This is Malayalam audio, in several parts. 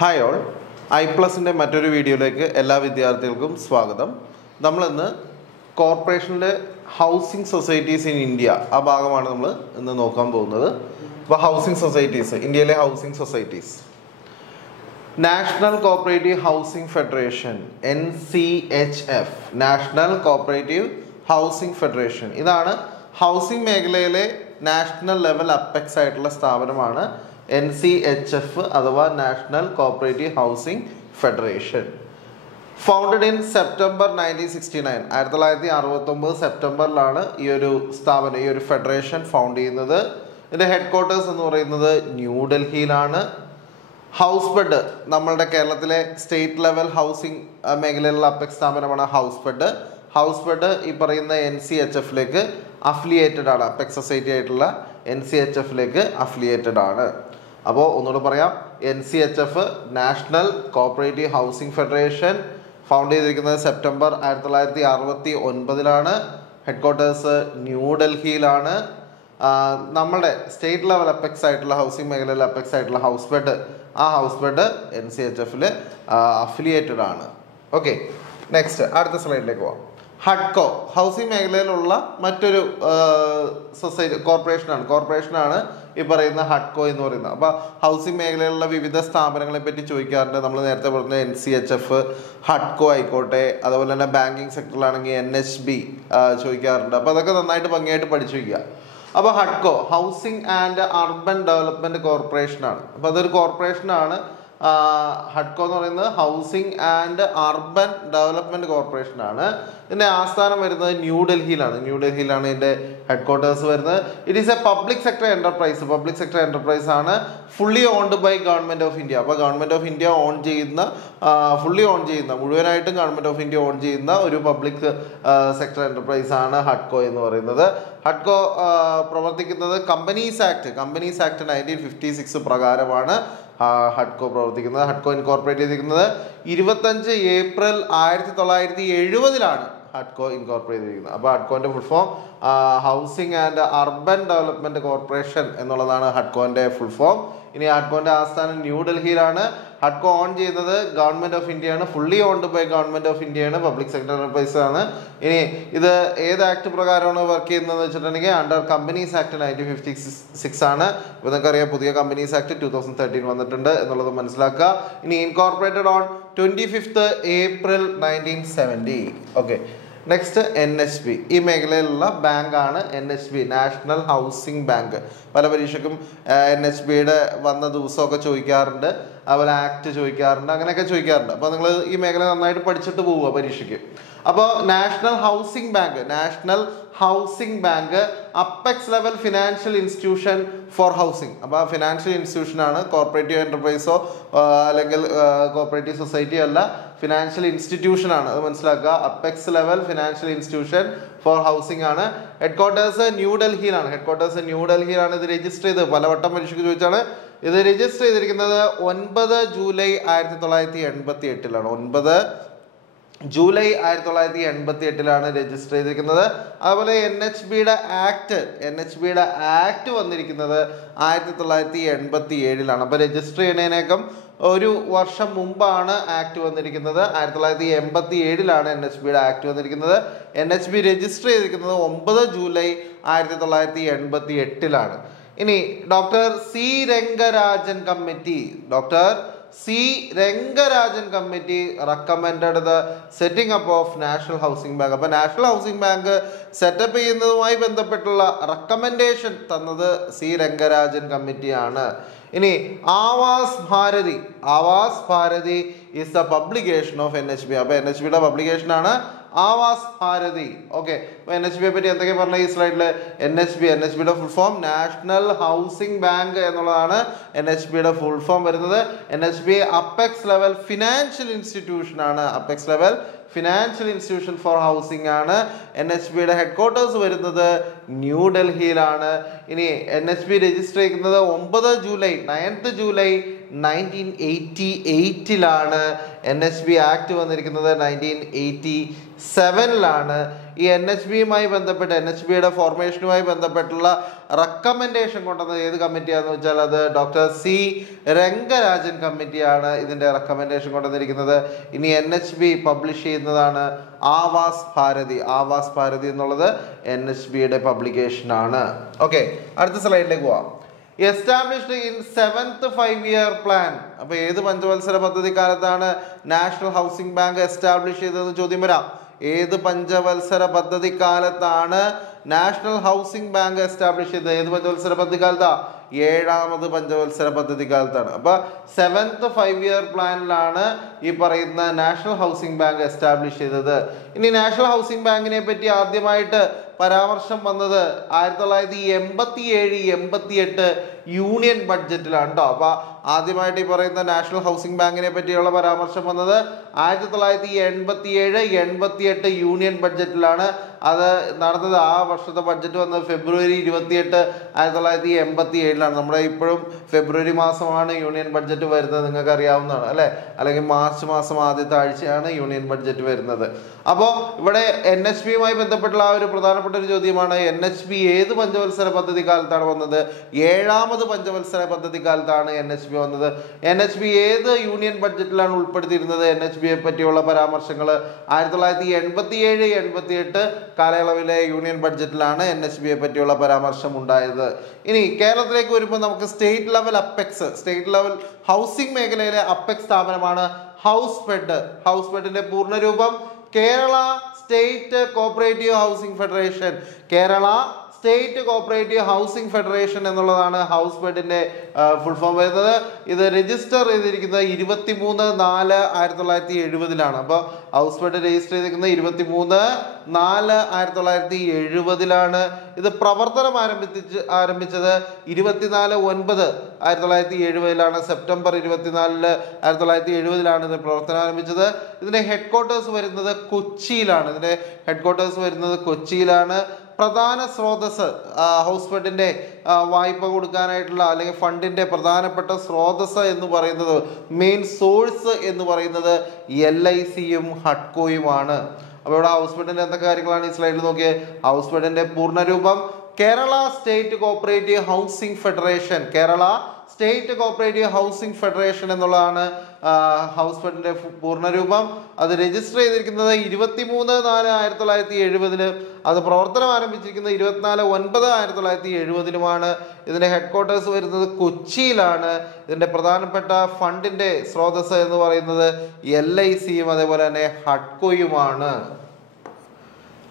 ഹായ് ഓൾ, ഐപ്ലസിൻ്റെ മറ്റൊരു വീഡിയോയിലേക്ക് എല്ലാ വിദ്യാർത്ഥികൾക്കും സ്വാഗതം. നമ്മളിന്ന് കോർപ്പറേഷനിലെ ഹൗസിംഗ് സൊസൈറ്റീസ് ഇൻ ഇന്ത്യ ആ ഭാഗമാണ് നമ്മൾ ഇന്ന് നോക്കാൻ പോകുന്നത്. അപ്പോൾ ഹൗസിംഗ് സൊസൈറ്റീസ്, ഇന്ത്യയിലെ housing societies, national cooperative housing federation NCHF, national cooperative housing federation. ഇതാണ് ഹൗസിംഗ് മേഖലയിലെ നാഷണൽ ലെവൽ അപ്പെക്സ് ആയിട്ടുള്ള സ്ഥാപനമാണ് NCHF അഥവാ national cooperative housing federation. Founded in September 1969, 1969 സെപ്റ്റംബറിലാണ് ഈ ഒരു സ്ഥാപനം, ഈ ഒരു ഫെഡറേഷൻ ഫൗണ്ട് ചെയ്യുന്നത്. ഇതിൻ്റെ ഹെഡ് ക്വാർട്ടേഴ്സ് എന്ന് പറയുന്നത് ന്യൂഡൽഹിയിലാണ്. ഹൗസ് ബെഡ്, നമ്മളുടെ കേരളത്തിലെ സ്റ്റേറ്റ് ലെവൽ ഹൗസിംഗ് മേഖലയിലുള്ള അപ്പെക്സ് സ്ഥാപനമാണ് ഹൗസ് ബെഡ്. ഹൗസ് ബെഡ് ഈ പറയുന്ന NCHFലേക്ക് അഫിലിയേറ്റഡ് ആണ്, അപ്പെക്സ് സൊസൈറ്റി ആയിട്ടുള്ള NCHFലേക്ക് അഫിലിയേറ്റഡ് ആണ്. അപ്പോൾ ഒന്നുകൂടെ പറയാം, NCHF national cooperative housing federation found ചെയ്തിരിക്കുന്നത് സെപ്റ്റംബർ 1969. ഹെഡ് ക്വാർട്ടേഴ്സ് ന്യൂഡൽഹിയിലാണ്. നമ്മുടെ സ്റ്റേറ്റ് ലെവൽ അപ്പെക്സ് ആയിട്ടുള്ള ഹൗസിംഗ് മേഖലയിൽ അപ്പെക്സ് ആയിട്ടുള്ള ഹൗസ് ബെഡ്, ആ ഹൗസ് ബെഡ് NCHFൽ അഫിലിയേറ്റഡ് ആണ്. ഓക്കെ, നെക്സ്റ്റ് അടുത്ത സ്ലൈഡിലേക്ക് പോവാം. ഹഡ്കോ ഹൗസിംഗ് മേഖലയിലുള്ള മറ്റൊരു കോർപ്പറേഷനാണ് ഈ പറയുന്ന ഹഡ്കോ എന്ന് പറയുന്നത്. അപ്പോൾ ഹൗസിംഗ് മേഖലയിലുള്ള വിവിധ സ്ഥാപനങ്ങളെ പറ്റി ചോദിക്കാറുണ്ട്. നമ്മൾ നേരത്തെ പറഞ്ഞ NCHF, ഹഡ്കോ ആയിക്കോട്ടെ, അതുപോലെ തന്നെ ബാങ്കിങ് സെക്ടറിലാണെങ്കിൽ NHB ചോദിക്കാറുണ്ട്. അപ്പോൾ അതൊക്കെ നന്നായിട്ട് ഭംഗിയായിട്ട് പഠിച്ചു വയ്ക്കുക. അപ്പോൾ ഹഡ്കോ ഹൗസിംഗ് ആൻഡ് അർബൻ ഡെവലപ്മെൻറ്റ് കോർപ്പറേഷനാണ്. അപ്പോൾ അതൊരു കോർപ്പറേഷനാണ്. ഹഡ്കോ എന്ന് പറയുന്നത് ഹൗസിംഗ് ആൻഡ് അർബൻ ഡെവലപ്മെൻറ്റ് കോർപ്പറേഷനാണ്. ഇതിൻ്റെ ആസ്ഥാനം വരുന്നത് ന്യൂഡൽഹിയിലാണ് ഇതിൻ്റെ ഹെഡ് ക്വാർട്ടേഴ്സ് വരുന്നത്. It is a public sector enterprise ആണ്. Fully owned by government of India. അപ്പോൾ ഗവൺമെൻറ് ഓഫ് ഇന്ത്യ മുഴുവനായിട്ടും ഗവൺമെൻറ് ഓഫ് ഇന്ത്യ ഓൺ ചെയ്യുന്ന ഒരു പബ്ലിക് സെക്ടർ എൻ്റർപ്രൈസ് ആണ് ഹഡ്കോ എന്ന് പറയുന്നത്. ഹഡ്കോ പ്രവർത്തിക്കുന്നത് കമ്പനീസ് ആക്ട് 1956 പ്രകാരമാണ് ഹഡ്കോ പ്രവർത്തിക്കുന്നത്. ഹഡ്കോ ഇൻകോർപ്പറേറ്റ് ചെയ്തിരിക്കുന്നത് 25 ഏപ്രിൽ 1970 ഹഡ്കോ ഇൻകോർപ്പറേറ്റ് ചെയ്തിരിക്കുന്നത്. അപ്പോൾ ഹഡ്കോൻ്റെ full form housing and urban development corporation എന്നുള്ളതാണ് ഹഡ്കോൻ്റെ ഫുൾ ഫോം. ഇനി ഹഡ്കോൻ്റെ ആസ്ഥാനം ന്യൂഡൽഹിയിലാണ്. ഹഡ്കോ ഓൺ ചെയ്യുന്നത് ഗവൺമെൻറ് ഓഫ് ഇന്ത്യയാണ്, fully owned by government of ഇന്ത്യയാണ്, പബ്ലിക് സെക്ടർ എൻ്റർപ്രൈസ് ആണ്. ഇനി ഇത് ഏത് ആക്ട് പ്രകാരമാണ് വർക്ക് ചെയ്യുന്നതെന്ന് വെച്ചിട്ടുണ്ടെങ്കിൽ അണ്ടർ കമ്പനീസ് ആക്ട് 1956 ആണ്. ഇപ്പോൾ നിങ്ങൾക്കറിയാം, പുതിയ കമ്പനീസ് ആക്ട് 2013 വന്നിട്ടുണ്ട് എന്നുള്ളത് മനസ്സിലാക്കുക. ഇനി incorporated on 25 April 1970. Okay, next NHB. ഈ മേഖലയിലുള്ള ബാങ്കാണ് NHB, നാഷണൽ ഹൗസിംഗ് ബാങ്ക്. പല പരീക്ഷയ്ക്കും NHBയുടെ വന്ന ദിവസമൊക്കെ ചോദിക്കാറുണ്ട്, അതുപോലെ ആക്ട് ചോദിക്കാറുണ്ട്, അങ്ങനെയൊക്കെ ചോദിക്കാറുണ്ട്. അപ്പോൾ നിങ്ങൾ ഈ മേഖല നന്നായിട്ട് പഠിച്ചിട്ട് പോവുക പരീക്ഷയ്ക്ക്. അപ്പോൾ national housing bank apex level financial institution for housing. അപ്പോൾ ഫിനാൻഷ്യൽ ഇൻസ്റ്റിറ്റ്യൂഷനാണ്, കോർപ്പറേറ്റീവ് എൻ്റർപ്രൈസോ അല്ലെങ്കിൽ കോർപ്പറേറ്റീവ് സൊസൈറ്റിയോ അല്ല, ഫിനാൻഷ്യൽ ഇൻസ്റ്റിറ്റ്യൂഷൻ ആണ്, അത് മനസ്സിലാക്കുക. Apex level financial institution for housing ആണ്. ഹെഡ് ക്വാർട്ടേഴ്സ് ന്യൂഡൽഹിയിലാണ്. ഇത് രജിസ്റ്റർ ചെയ്ത് പലവട്ടം പരീക്ഷയ്ക്ക് ചോദിച്ചാണ്. ഇത് രജിസ്റ്റർ ചെയ്തിരിക്കുന്നത് 9 ജൂലൈ 1988. 9 ജൂലൈ 1988 രജിസ്റ്റർ ചെയ്തിരിക്കുന്നത്. അതുപോലെ NHBയുടെ ആക്ട് വന്നിരിക്കുന്നത് 1987. അപ്പോൾ രജിസ്റ്റർ ചെയ്യുന്നതിനേക്കും ഒരു വർഷം മുമ്പാണ് ആക്ട് വന്നിരിക്കുന്നത്. 1987 NHBയുടെ ആക്ട് വന്നിരിക്കുന്നത്. NHB രജിസ്റ്റർ ചെയ്തിരിക്കുന്നത് 9 ജൂലൈ 1988. ഇനി doctor C. Rangarajan committee recommended the setting up of national housing bank. അപ്പോൾ നാഷണൽ ഹൗസിംഗ് ബാങ്ക് സെറ്റപ്പ് ചെയ്യുന്നതുമായി ബന്ധപ്പെട്ടുള്ള റെക്കമെൻഡേഷൻ തന്നത് C. രംഗരാജൻ കമ്മിറ്റിയാണ്. ഇനി Awas Bharati is the publication of NHB. അപ്പോൾ NHBയുടെ പബ്ലിക്കേഷനാണ് ആവാസ് ഭാരതി. ഓക്കെ, അപ്പോൾ NHBയെ പറ്റി എന്തൊക്കെ പറഞ്ഞ ഈ സ്ലൈഡിൽ? NHBയുടെ full form national housing bank എന്നുള്ളതാണ് NHBയുടെ ഫുൾ ഫോം വരുന്നത്. NHB apex level financial institution for housing ആണ്. NHBയുടെ ഹെഡ് ക്വാർട്ടേഴ്സ് വരുന്നത് ന്യൂഡൽഹിയിലാണ്. ഇനി NHB രജിസ്റ്റർ ചെയ്യുന്നത് 9 ജൂലൈ 1988-ലാണ്. NHB ആക്ട് വന്നിരിക്കുന്നത് 1987-ലാണ്. ഈ NHBയുമായി ബന്ധപ്പെട്ട് NHBയുടെ ഫോർമേഷനുമായി ബന്ധപ്പെട്ടുള്ള റെക്കമെൻഡേഷൻ കൊണ്ടുവന്നത് ഏത് കമ്മിറ്റിയാണെന്ന് വെച്ചാൽ അത് ഡോക്ടർ സി രംഗരാജൻ കമ്മിറ്റിയാണ് ഇതിൻ്റെ റെക്കമെൻഡേഷൻ കൊണ്ടുവന്നിരിക്കുന്നത്. ഇനി NHB പബ്ലിഷ് ചെയ്യുന്നതാണ് ആവാസ് ഭാരതി എന്നുള്ളത് NHBയുടെ പബ്ലിക്കേഷനാണ്. ഓക്കെ, അടുത്ത സ്ലൈഡിലേക്ക് പോവാം. Established in 7th 5-year plan. അപ്പോൾ ഏത് പഞ്ചവത്സര പദ്ധതി കാലത്താണ് നാഷണൽ ഹൗസിംഗ് ബാങ്ക് എസ്റ്റാബ്ലിഷ് ചെയ്തതെന്ന് ചോദ്യം വരാം. ഏത് പഞ്ചവത്സര പദ്ധതി കാലത്താണ് നാഷണൽ ഹൗസിംഗ് ബാങ്ക് എസ്റ്റാബ്ലിഷ് ചെയ്തത്? ഏത് പഞ്ചവത്സര പദ്ധതി കാലത്താ? 7ാമത് പഞ്ചവത്സര പദ്ധതി കാലത്താണ്. അപ്പോൾ 7th 5-year പ്ലാനിലാണ് ഈ പറയുന്ന നാഷണൽ ഹൗസിംഗ് ബാങ്ക് എസ്റ്റാബ്ലിഷ് ചെയ്തത്. ഇനി നാഷണൽ ഹൗസിംഗ് ബാങ്കിനെ പറ്റി ആദ്യമായിട്ട് പരാമർശം വന്നത് 1987-88 യൂണിയൻ ബഡ്ജറ്റിലാണ് കേട്ടോ. അപ്പോൾ ആദ്യമായിട്ട് ഈ പറയുന്ന നാഷണൽ ഹൗസിംഗ് ബാങ്കിനെ പറ്റിയുള്ള പരാമർശം വന്നത് 1987-88 യൂണിയൻ ബഡ്ജറ്റിലാണ്. അത് നടന്നത് ആ വർഷത്തെ ബഡ്ജറ്റ് വന്നത് ഫെബ്രുവരി 28, 1987-ലാണ്. നമ്മുടെ ഇപ്പോഴും ഫെബ്രുവരി മാസമാണ് യൂണിയൻ ബഡ്ജറ്റ് വരുന്നത്, നിങ്ങൾക്ക് അറിയാവുന്നതാണ് അല്ലേ? അല്ലെങ്കിൽ മാർച്ച് മാസം ആദ്യത്തെ ആഴ്ചയാണ് യൂണിയൻ ബഡ്ജറ്റ് വരുന്നത്. അപ്പോൾ ഇവിടെ NHBയുമായി ബന്ധപ്പെട്ടുള്ള ആ ഒരു പ്രധാനപ്പെട്ട ഒരു ചോദ്യമാണ്, NHB ഏത് പഞ്ചവത്സര പദ്ധതി കാലത്താണ് വന്നത്? 7ാമത് പഞ്ചവത്സര പദ്ധതി കാലത്താണ് NHB വന്നത്. NHB ഏത് യൂണിയൻ ബഡ്ജറ്റിലാണ് ഉൾപ്പെടുത്തിയിരുന്നത്? NHBയെ പറ്റിയുള്ള പരാമർശങ്ങൾ 1987-88 കാലയളവിലെ യൂണിയൻ ബഡ്ജറ്റിലാണ് NHBയെ പറ്റിയുള്ള പരാമർശം ഉണ്ടായത്. ഇനി കേരളത്തിലേക്ക് വരുമ്പോൾ നമുക്ക് സ്റ്റേറ്റ് ലെവൽ ഹൗസിംഗ് മേഖലയിലെ അപ്പെക്സ് സ്ഥാപനമാണ് ഹൗസ്ഫെഡിന്റെ പൂർണ്ണരൂപം Kerala state cooperative housing federation. Kerala state cooperative housing federation എന്നുള്ളതാണ് ഹൗസ്ഫെഡിന്റെ ഫുൾ ഫോം വരുന്നത്. ഇത് രജിസ്റ്റർ ചെയ്തിരിക്കുന്നത് 23/4/1970-ലാണ്. അപ്പോൾ ഹൗസ്ഫെഡ് രജിസ്റ്റർ ചെയ്തിരിക്കുന്നത് 23/4/1970-ലാണ്. ഇത് പ്രവർത്തനം ആരംഭിച്ചത് 24/9/1970-ലാണ്. സെപ്റ്റംബർ 24, 1970-ലാണ് ഇത് പ്രവർത്തനം ആരംഭിച്ചത്. ഇതിന്റെ ഹെഡ് ക്വാർട്ടേഴ്സ് വരുന്നത് കൊച്ചിയിലാണ്. പ്രധാന സ്രോതസ് ഹൗസ്ഫെഡിന്റെ വായ്പ കൊടുക്കാനായിട്ടുള്ള അല്ലെങ്കിൽ ഫണ്ടിന്റെ പ്രധാനപ്പെട്ട സ്രോതസ് എന്ന് പറയുന്നത്, മെയിൻ സോഴ്സ് എന്ന് പറയുന്നത് LICയും ഹഡ്കോയുമാണ്. അപ്പോൾ ഇവിടെ ഹൗസ്ഫെഡിന്റെ എന്തൊക്കെ കാര്യങ്ങളാണ് ഈ സ്ലൈഡിൽ നോക്കിയേ. ഹൗസ്ഫെഡിന്റെ പൂർണ്ണരൂപം Kerala state cooperative housing federation എന്നുള്ളതാണ് ഹൗസ്ഫെഡിന്റെ പൂർണ്ണരൂപം. അത് രജിസ്റ്റർ ചെയ്തിരിക്കുന്നത് 23/4/1970, അത് പ്രവർത്തനം ആരംഭിച്ചിരിക്കുന്നത് 24/9/1970-ലുമാണ്. ഇതിന്റെ ഹെഡ് ക്വാർട്ടേഴ്സ് വരുന്നത് കൊച്ചിയിലാണ്. ഇതിന്റെ പ്രധാനപ്പെട്ട ഫണ്ടിന്റെ സ്രോതസ് എന്ന് പറയുന്നത് LICയും അതേപോലെ തന്നെ ഹഡ്കോയുമാണ്.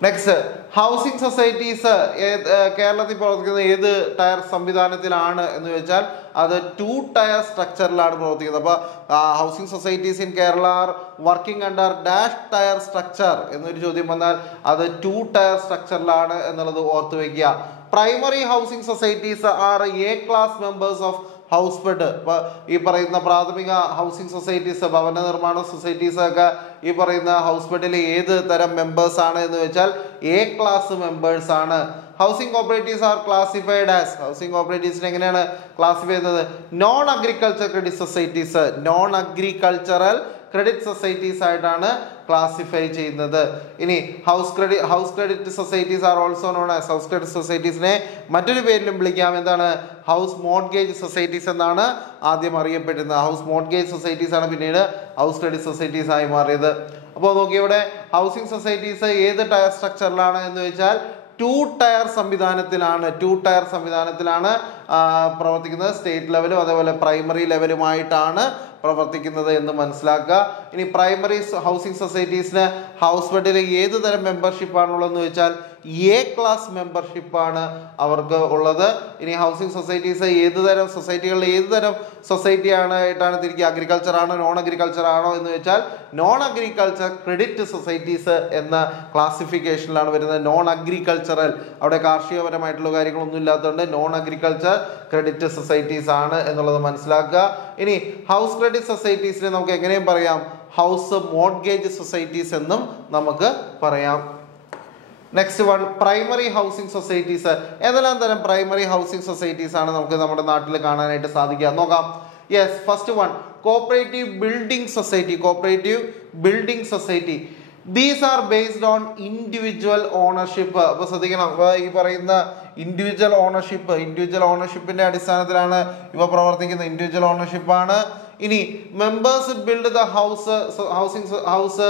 നെക്സ്റ്റ്, ഹൗസിംഗ് സൊസൈറ്റീസ് കേരളത്തിൽ പ്രവർത്തിക്കുന്നത് ഏത് ടയർ സംവിധാനത്തിലാണ് എന്ന് വെച്ചാൽ അത് 2 ടയർ സ്ട്രക്ചറിലാണ് പ്രവർത്തിക്കുന്നത്. അപ്പോൾ housing societies in Kerala are working under dash tyre structure എന്നൊരു ചോദ്യം വന്നാൽ അത് 2 ടയർ സ്ട്രക്ചറിലാണ് എന്നുള്ളത് ഓർത്തു വയ്ക്കുക. Primary housing societies are A class members of Housefed. ഇപ്പോൾ ഈ പറയുന്ന പ്രാഥമിക ഹൗസിംഗ് സൊസൈറ്റീസ്, ഭവന നിർമ്മാണ സൊസൈറ്റീസ് ഒക്കെ ഈ പറയുന്ന ഹൗസ്ഫെഡിൽ ഏത് തരം മെമ്പേഴ്സ് ആണ് എന്ന് വെച്ചാൽ A class മെമ്പേഴ്സ് ആണ്. Housing cooperatives are classified as, ഹൗസിംഗ് കോപ്പറേറ്റീവ്സിനെ എങ്ങനെയാണ് ക്ലാസിഫൈ ചെയ്യുന്നത്? നോൺ അഗ്രികൾച്ചറൽ ക്രെഡിറ്റ് സൊസൈറ്റീസ് ആയിട്ടാണ് ക്ലാസിഫൈ ചെയ്യുന്നത്. ഇനി house credit societies are also known as, house credit സൊസൈറ്റീസിനെ മറ്റൊരു പേരിലും വിളിക്കാം, എന്താണ്? ഹൗസ് മോർട്ട്ഗേജ് സൊസൈറ്റീസ് എന്നാണ് ആദ്യം അറിയപ്പെടുന്നത്. ഹൗസ് മോർട്ട്ഗേജ് സൊസൈറ്റീസ് ആണ് പിന്നീട് ഹൗസ് ക്രെഡിറ്റ് സൊസൈറ്റീസ് ആയി മാറിയത്. അപ്പോൾ നോക്കി ഇവിടെ ഹൗസിംഗ് സൊസൈറ്റീസ് ഏത് ടയർ സ്ട്രക്ചറിലാണ് എന്ന് വെച്ചാൽ 2 ടയർ സംവിധാനത്തിലാണ് പ്രവർത്തിക്കുന്നത്. സ്റ്റേറ്റ് ലെവലും അതേപോലെ പ്രൈമറി ലെവലുമായിട്ടാണ് പ്രവർത്തിക്കുന്നത് എന്ന് മനസ്സിലാക്കുക. ഇനി പ്രൈമറി ഹൗസിംഗ് സൊസൈറ്റീസിന് ഹൗസ്ഫെഡിൽ ഏത് തരം മെമ്പർഷിപ്പാണുള്ളതെന്ന് വെച്ചാൽ A class മെമ്പർഷിപ്പാണ് അവർക്ക് ഉള്ളത്. ഇനി ഹൗസിംഗ് സൊസൈറ്റീസ് സൊസൈറ്റികളിൽ ഏത് തരം സൊസൈറ്റിയായിട്ടാണ് തിരിക്കുക? അഗ്രികൾച്ചർ ആണോ നോൺ അഗ്രികൾച്ചർ ആണോ എന്ന് വെച്ചാൽ നോൺ അഗ്രികൾച്ചർ ക്രെഡിറ്റ് സൊസൈറ്റീസ് എന്ന ക്ലാസിഫിക്കേഷനിലാണ് വരുന്നത്. നോൺ അഗ്രികൾച്ചറൽ, അവിടെ കാർഷികപരമായിട്ടുള്ള കാര്യങ്ങളൊന്നും ഇല്ലാത്തതുകൊണ്ട് നോൺ അഗ്രികൾച്ചർ ക്രെഡിറ്റ് സൊസൈറ്റീസ് ആണ് എന്നുള്ളത് മനസ്സിലാക്കുക. ഇനി ഹൗസ് ക്രെഡിറ്റ് സൊസൈറ്റീസിനെ നമുക്ക് എങ്ങനെയും പറയാം? ഹൗസ് മോർട്ട്ഗേജ് സൊസൈറ്റീസ് എന്നും നമുക്ക് പറയാം. Next one, primary housing societies. ഏതെല്ലാം തരം പ്രൈമറി ഹൗസിംഗ് സൊസൈറ്റീസ് ആണ് നമുക്ക് നമ്മുടെ നാട്ടിൽ കാണാനായിട്ട് സാധിക്കുക നോക്കാം. Yes, first one cooperative building society. Cooperative building society, these are based on individual ownership. അപ്പൊ ശ്രദ്ധിക്കണം, അപ്പൊ ഈ പറയുന്ന ഇൻഡിവിജ്വൽ ഓണർഷിപ്പിന്റെ അടിസ്ഥാനത്തിലാണ് ഇവ പ്രവർത്തിക്കുന്നത്. ഇൻഡിവിജ്വൽ ഓണർഷിപ്പാണ്. ഇനി members build the house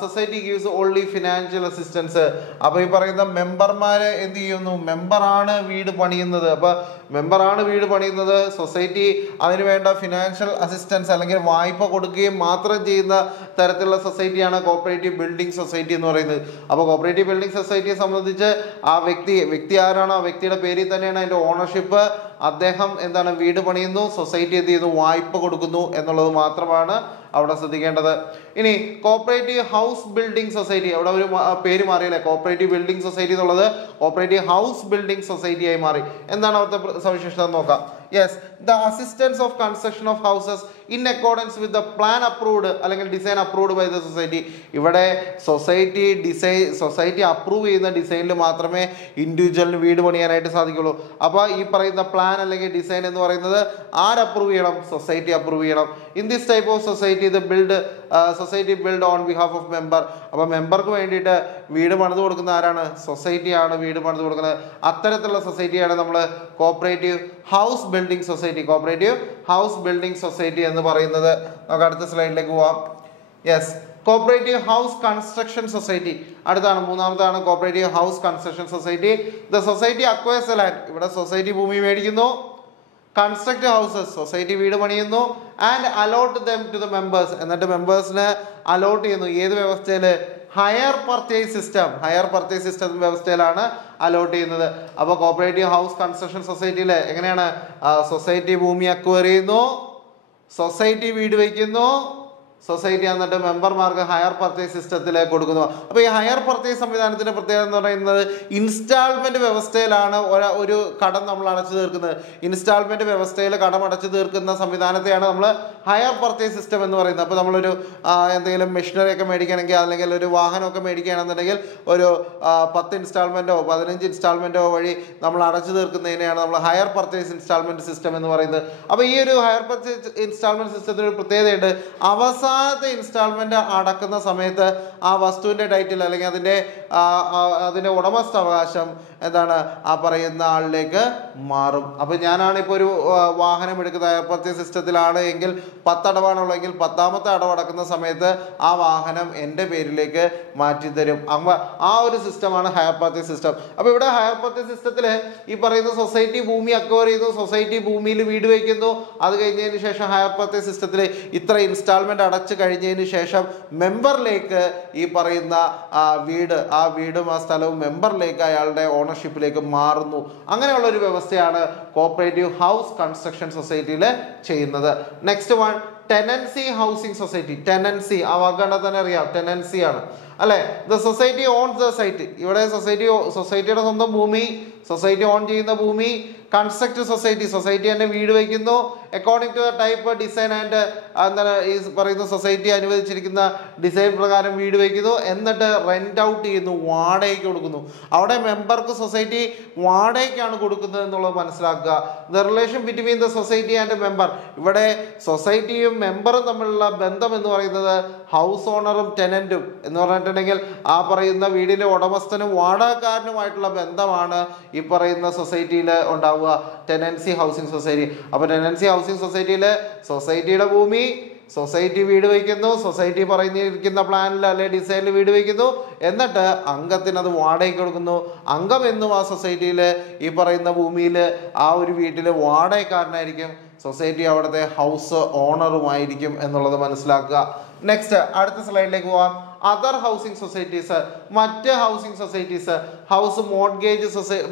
society gives only financial assistance. അപ്പൊ ഈ പറയുന്ന മെമ്പർമാരെ എന്ത് ചെയ്യുന്നു? മെമ്പറാണ് വീട് പണിയുന്നത്. അപ്പൊ മെമ്പറാണ് വീട് പണിയുന്നത്, സൊസൈറ്റി അതിന് വേണ്ട ഫിനാൻഷ്യൽ അസിസ്റ്റൻസ് അല്ലെങ്കിൽ വായ്പ കൊടുക്കുകയും മാത്രം ചെയ്യുന്ന തരത്തിലുള്ള സൊസൈറ്റിയാണ് കോപ്പറേറ്റീവ് ബിൽഡിംഗ് സൊസൈറ്റി എന്ന് പറയുന്നത്. അപ്പോൾ കോപ്പറേറ്റീവ് ബിൽഡിംഗ് സൊസൈറ്റിയെ സംബന്ധിച്ച് ആ വ്യക്തി ആരാണോ ആ വ്യക്തിയുടെ പേരിൽ തന്നെയാണ് അതിന്റെ ഓണർഷിപ്പ്. അദ്ദേഹം എന്താണ് വീട് പണിയുന്നു, സൊസൈറ്റി എന്ത് ചെയ്യുന്നു? വായ്പ കൊടുക്കുന്നു എന്നുള്ളത് മാത്രമാണ് അവിടെ ശ്രദ്ധിക്കേണ്ടത്. ഇനി കോപ്പറേറ്റീവ് ഹൗസ് ബിൽഡിംഗ് സൊസൈറ്റി, അവിടെ ഒരു പേര് മാറിയല്ലേ, കോപ്പറേറ്റീവ് ബിൽഡിംഗ് സൊസൈറ്റി എന്നുള്ളത് കോപ്പറേറ്റീവ് ഹൗസ് ബിൽഡിംഗ് സൊസൈറ്റി ആയി മാറി. എന്താണ് അവിടുത്തെ സവിശേഷത നോക്കാം. Yes, the assistance of construction of houses in accordance with the plan approved അല്ലെങ്കിൽ design approved by the society. ഇവിടെ സൊസൈറ്റി അപ്രൂവ് ചെയ്യുന്ന ഡിസൈനിൽ മാത്രമേ ഇൻഡിവിജ്വലിന് വീട് പണിയാനായിട്ട് സാധിക്കുള്ളൂ. അപ്പോൾ ഈ പറയുന്ന പ്ലാൻ അല്ലെങ്കിൽ ഡിസൈൻ എന്ന് പറയുന്നത് ആര് അപ്രൂവ് ചെയ്യണം? സൊസൈറ്റി അപ്രൂവ് ചെയ്യണം. In this type of society society build on behalf of member. അപ്പോൾ മെമ്പർക്ക് വേണ്ടിയിട്ട് വീട് പണിത് കൊടുക്കുന്ന ആരാണ്? സൊസൈറ്റിയാണ് വീട് പണിത് കൊടുക്കുന്നത്. അത്തരത്തിലുള്ള സൊസൈറ്റിയാണ് നമ്മൾ cooperative house building society. Cooperative house building society എന്ന് പറയുന്നത്. നമുക്ക് അടുത്ത സ്ലൈഡിലേക്ക് പോവാം. Yes, cooperative house construction society അടുത്താണ്, മൂന്നാമതാണ് cooperative house construction society. The society acquires land, ഇവിടെ സൊസൈറ്റി ഭൂമി മേടിക്കുന്നു. കൺസ്ട്രക്ട് ഹൗസസ്, സൊസൈറ്റി വീട് പണിയുന്നു. And allot them to the members, എന്നിട്ട് മെമ്പേഴ്സിന് അലോട്ട് ചെയ്യുന്നു. ഏത് വ്യവസ്ഥയിൽ? ഹയർ പർച്ചേസ് സിസ്റ്റം വ്യവസ്ഥയിലാണ് അലോട്ട് ചെയ്യുന്നത്. അപ്പോൾ കോപ്പറേറ്റീവ് ഹൗസ് കൺസ്ട്രക്ഷൻ സൊസൈറ്റിയിൽ എങ്ങനെയാണ്? സൊസൈറ്റി ഭൂമി അക്വയർ ചെയ്യുന്നു, സൊസൈറ്റി വീട് വയ്ക്കുന്നു, സൊസൈറ്റി എന്നിട്ട് മെമ്പർമാർക്ക് ഹയർ പർച്ചേസ് സിസ്റ്റത്തിലേക്ക് കൊടുക്കുന്നു. അപ്പോൾ ഈ ഹയർ പർച്ചേസ് സംവിധാനത്തിന്റെ പ്രത്യേകത എന്ന് പറയുന്നത് ഇൻസ്റ്റാൾമെന്റ് വ്യവസ്ഥയിലാണ് ഒരു കടം നമ്മൾ അടച്ചു തീർക്കുന്നത്. ഇൻസ്റ്റാൾമെന്റ് വ്യവസ്ഥയിൽ കടം അടച്ചു തീർക്കുന്ന സംവിധാനത്തെയാണ് നമ്മൾ ഹയർ പർച്ചേസ് സിസ്റ്റം എന്ന് പറയുന്നത്. അപ്പോൾ നമ്മളൊരു എന്തെങ്കിലും മെഷീനറി ഒക്കെ മേടിക്കുകയാണെങ്കിൽ അല്ലെങ്കിൽ ഒരു വാഹനമൊക്കെ മേടിക്കുകയാണെന്നുണ്ടെങ്കിൽ ഒരു 10 ഇൻസ്റ്റാൾമെന്റോ 15 ഇൻസ്റ്റാൾമെന്റോ വഴി നമ്മൾ അടച്ചു തീർക്കുന്നതിനെയാണ് നമ്മൾ ഹയർ പർച്ചേസ് ഇൻസ്റ്റാൾമെന്റ് സിസ്റ്റം എന്ന് പറയുന്നത്. അപ്പോൾ ഈ ഒരു ഹയർ പർച്ചേസ് ഇൻസ്റ്റാൾമെന്റ് സിസ്റ്റത്തിന് ഒരു പ്രത്യേകതയുണ്ട്. അവസാനത്തെ ഇൻസ്റ്റാൾമെന്റ് അടക്കുന്ന സമയത്ത് ആ വസ്തുവിന്റെ ടൈറ്റിൽ അല്ലെങ്കിൽ അതിന്റെ ഉടമസ്ഥാവകാശം എന്താണ്? ആ പറയുന്ന ആളിലേക്ക് മാറും. അപ്പൊ ഞാനാണ് ഇപ്പോൾ ഒരു വാഹനം എടുക്കുന്ന ഹയർ പർച്ചേസ് സിസ്റ്റത്തിലാണ് എങ്കിൽ 10 അടവാണുള്ളെങ്കിൽ 10ാമത്തെ അടവ് അടക്കുന്ന സമയത്ത് ആ വാഹനം എൻ്റെ പേരിലേക്ക് മാറ്റിത്തരും. ആ ഒരു സിസ്റ്റമാണ് ഹയർ പർച്ചേസ് സിസ്റ്റം. അപ്പൊ ഇവിടെ ഹയർ പർച്ചേസ് സിസ്റ്റത്തിൽ ഈ പറയുന്ന സൊസൈറ്റി ഭൂമി അക്വയർ ചെയ്തു, സൊസൈറ്റി ഭൂമിയിൽ വീട് വയ്ക്കുന്നു. അത് കഴിഞ്ഞതിന് ശേഷം ഹയർ പർച്ചേസ് സിസ്റ്റത്തിൽ ഇത്ര ഇൻസ്റ്റാൾമെന്റ് അടച്ചു കഴിഞ്ഞതിന് ശേഷം മെമ്പറിലേക്ക് ഈ പറയുന്ന വീടും ആ സ്ഥലവും മെമ്പറിലേക്ക് അയാളുടെ ഓണർഷിപ്പിലേക്ക് മാറുന്നു. അങ്ങനെയുള്ള ഒരു വ്യവസ്ഥയാണ് കോപ്പറേറ്റീവ് ഹൗസ് കൺസ്ട്രക്ഷൻ സൊസൈറ്റിയിൽ ചെയ്യുന്നത്. Next one tenancy housing society. Tenancy ആ വാക്കാണ്ട തന്നെ അറിയാം, ടെനൻസി ആണ് അല്ലെ. The society owns the site, ഇവിടെ സൊസൈറ്റിയുടെ സ്വന്തം ഭൂമി, സൊസൈറ്റി ഓൺ ചെയ്യുന്ന ഭൂമി. കൺസ്ട്രക്ട് സൊസൈറ്റി തന്നെ വീട് വയ്ക്കുന്നു. According to the type design and എന്താണ് ഈ പറയുന്ന സൊസൈറ്റി അനുവദിച്ചിരിക്കുന്ന ഡിസൈൻ പ്രകാരം വീട് വയ്ക്കുന്നു. എന്നിട്ട് റെന്റ് ഔട്ട് ചെയ്യുന്നു, വാടകയ്ക്ക് കൊടുക്കുന്നു. അവിടെ മെമ്പർക്ക് സൊസൈറ്റി വാടകയ്ക്കാണ് കൊടുക്കുന്നത് എന്നുള്ളത് മനസ്സിലാക്കുക. The relation between the society and member, ഇവിടെ സൊസൈറ്റിയും മെമ്പറും തമ്മിലുള്ള ബന്ധം എന്ന് പറയുന്നത് ഹൗസ് ഓണറും ടെനന്റും എന്ന് പറഞ്ഞിട്ടുണ്ടെങ്കിൽ ആ പറയുന്ന വീടിന്റെ ഉടമസ്ഥനും വാടകക്കാരനുമായിട്ടുള്ള ബന്ധമാണ് ഈ പറയുന്ന സൊസൈറ്റിയിൽ ഉണ്ടാവുക, ടെനൻസി ഹൗസിംഗ് സൊസൈറ്റി. അപ്പോൾ ടെനൻസി ഹൗസിംഗ് സൊസൈറ്റിയിൽ സൊസൈറ്റിയുടെ ഭൂമി, സൊസൈറ്റി വീട് വയ്ക്കുന്നു, സൊസൈറ്റി പറഞ്ഞിരിക്കുന്ന പ്ലാനിൽ അല്ലെ ഡിസൈനിൽ വീട് വയ്ക്കുന്നു. എന്നിട്ട് അംഗത്തിന് അത് വാടകയ്ക്ക് കൊടുക്കുന്നു. അംഗം എന്നും ആ സൊസൈറ്റിയിൽ ഈ പറയുന്ന ഭൂമിയിൽ ആ ഒരു വീട്ടിൽ വാടകക്കാരനായിരിക്കും. സൊസൈറ്റി അവിടുത്തെ ഹൗസ് ഓണറുമായിരിക്കും എന്നുള്ളത് മനസ്സിലാക്കുക. നെക്സ്റ്റ് അടുത്ത സ്ലൈഡിലേക്ക് പോവാം. അതർ ഹൗസിംഗ് സൊസൈറ്റീസ്, മറ്റ് ഹൗസിംഗ് സൊസൈറ്റീസ്, ഹൗസ് മോർഗേജ്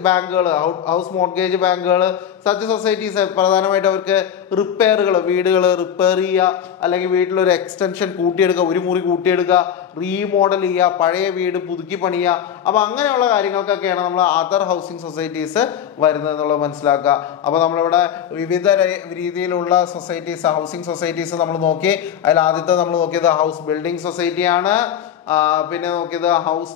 ബാങ്കുകൾ, ഹൗസ് മോർഗേജ് ബാങ്കുകൾ. സച്ച് സൊസൈറ്റീസ് പ്രധാനമായിട്ട് അവർക്ക് റിപ്പയറുകൾ, വീടുകൾ റിപ്പയർ ചെയ്യുക, അല്ലെങ്കിൽ വീട്ടിലൊരു എക്സ്റ്റൻഷൻ കൂട്ടിയെടുക്കുക, ഒരു മുറി കൂട്ടിയെടുക്കുക, റീമോഡൽ ചെയ്യുക, പഴയ വീട് പുതുക്കി പണിയുക. അപ്പോൾ അങ്ങനെയുള്ള കാര്യങ്ങൾക്കൊക്കെയാണ് നമ്മൾ അതർ ഹൗസിംഗ് സൊസൈറ്റീസ് വരുന്നത് എന്നുള്ളത് മനസ്സിലാക്കുക. അപ്പോൾ നമ്മളിവിടെ വിവിധ രീതിയിലുള്ള സൊസൈറ്റീസ്, ഹൗസിംഗ് സൊസൈറ്റീസ് നമ്മൾ നോക്കി. അതിൽ ആദ്യത്തെ നമ്മൾ നോക്കിയത് ഹൗസ് ബിൽഡിംഗ് സൊസൈറ്റിയാണ്. പിന്നെ നോക്കിയത് house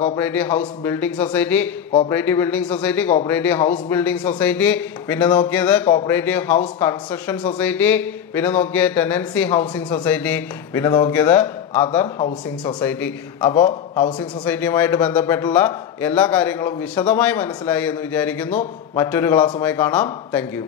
cooperative house building society, cooperative building society, cooperative house building society, പിന്നെ നോക്കിയത് കോപ്പറേറ്റീവ് ഹൗസ് കൺസ്ട്രക്ഷൻ സൊസൈറ്റി, പിന്നെ നോക്കിയത് ടെനൻസി ഹൗസിംഗ് സൊസൈറ്റി, പിന്നെ നോക്കിയത് അതർ ഹൗസിംഗ് സൊസൈറ്റി. അപ്പോൾ ഹൗസിംഗ് സൊസൈറ്റിയുമായിട്ട് ബന്ധപ്പെട്ടുള്ള എല്ലാ കാര്യങ്ങളും വിശദമായി മനസ്സിലായി എന്ന് വിചാരിക്കുന്നു. മറ്റൊരു ക്ലാസ്സുമായി കാണാം. Thank you.